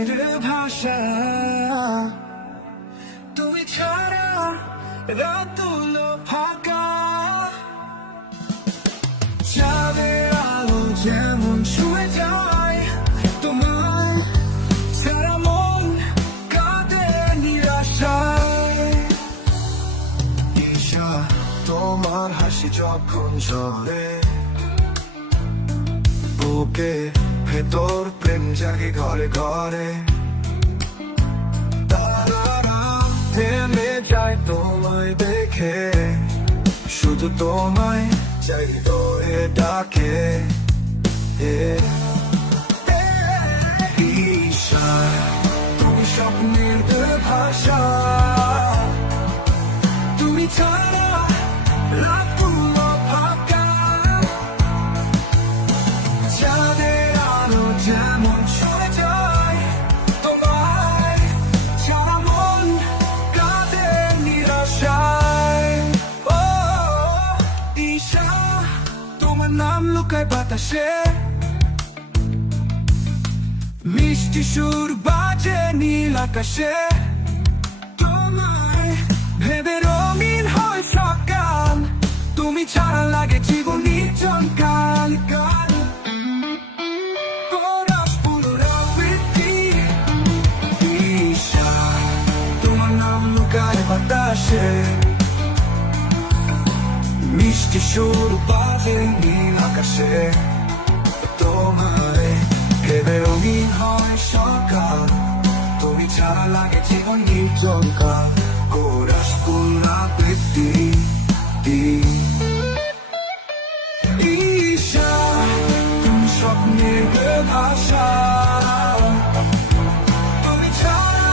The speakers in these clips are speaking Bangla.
স্বপ্নের ভাষা তুমি ছাড়া রাতগুলো ফাঁকা চাঁদের আলো যেমন ছুঁয়ে যায় তোমায় ছাড়া মন কাঁদে নিরাশায় ঈশা তোমার হাসি যখন ঝরে বুকে ভেতর প্রেম জাগে ঘরে ঘরে তারারা থেমে যায় তোমায় দেখে শুধু তোমায় চাই ধরে ডাকে ঈশা তুমি স্বপ্নের ভাষা তুমি ছাড়া রাতগুলো ফাঁকা চাঁদের আলো যেমন ছুঁয়ে যায় তোমায় ছাড়া মন কাঁদে নিরাশায় ও ঈশা তোমার নাম লুকায় বাতাসে মিষ্টি সুর বাজে নীল আকাশে তোমায় ভেবে রঙিন হয় সকাল তুমি ছাড়া লাগে জীবন নির্জন কাল কাল ঈশা তোমার নাম লুকায় বাতাসে মিষ্টি সুর বাজে নীল আকাশে তোমায় ভেবে রঙিন হয় সকাল তুমি ছাড়া লাগে জীবন নির্জন কাল কোরাস পুনরাবৃত্তি ঈশা তুমি স্বপ্নের ভাষা তুমি ছাড়া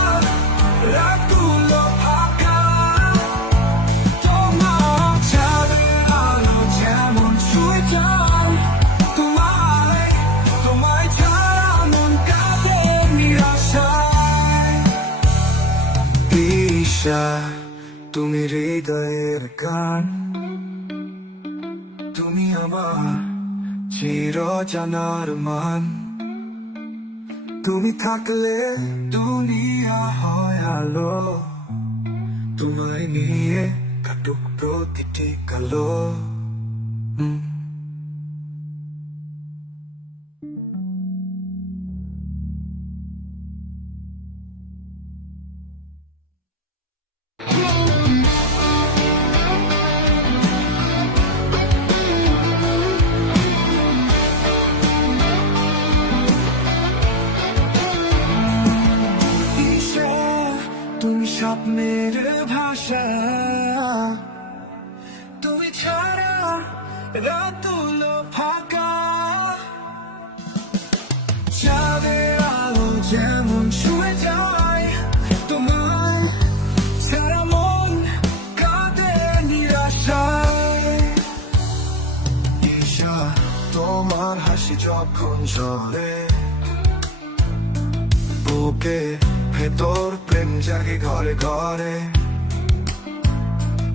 রাতগুলো ফাঁকা তোমার চাঁদের আলো যেমন ছুঁয়ে যায় তোমায় তোমায় ছাড়া মন কাঁদে নিরাশায় ঈশা তুমি হৃদয়ের গান তুমি আমার চির জানার মান তুমি থাকলে দুনিয়া হয় আলো তোমায় নিয়ে কাটুক প্রতিটি কালো তুমি স্বপ্নের ভাষা তুমি ছাড়া রাতগুলো ফাঁকা চাঁদের আলো যেমন ছুঁয়ে যায় তোমায় ছাড়া মন কাঁদে নিরাশায় ঈশা তোমার হাসি যখন ঝরে বুকে ভেতর প্রেম জাগে ঘরে ঘরে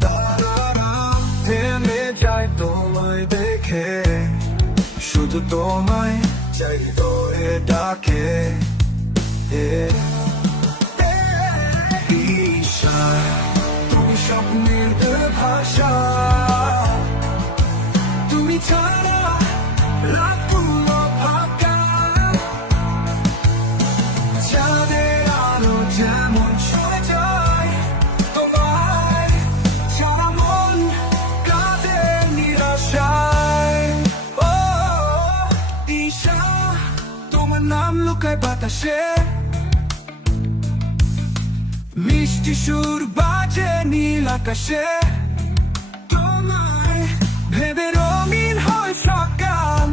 তারারা থেমে যায় তোমায় দেখে শুধু তোমায় চাই ধরে ডাকে ঈশা তুমি স্বপ্নের ভাষা তুমি ছাড়া রাতগুলো ফাঁকা চাঁদের আলো যেমন ছুঁয়ে যায় তোমায় ছাড়া মন কাঁদে নিরাশায় ও ঈশা তোমার নাম লুকায় বাতাসে মিষ্টি সুর বাজে নীল আকাশে তোমায় ভেবে রঙিন হয় সকাল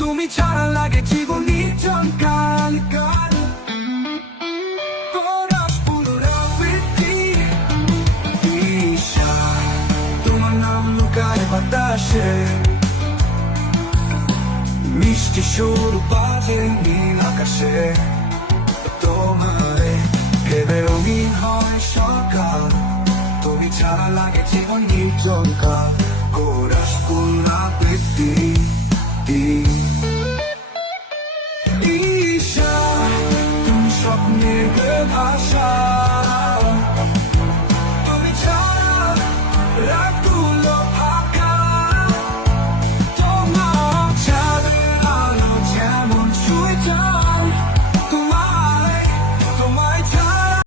তুমি ছাড়া লাগে জীবন নির্জন কাল কাল ঈশা তোমার নাম লুকায় বাতাসে মিষ্টি সুর বাজে নীল আকাশে তোমায় ভেবে রঙিন হয় সকাল তুমি ছাড়া লাগে জীবন নির্জন কাল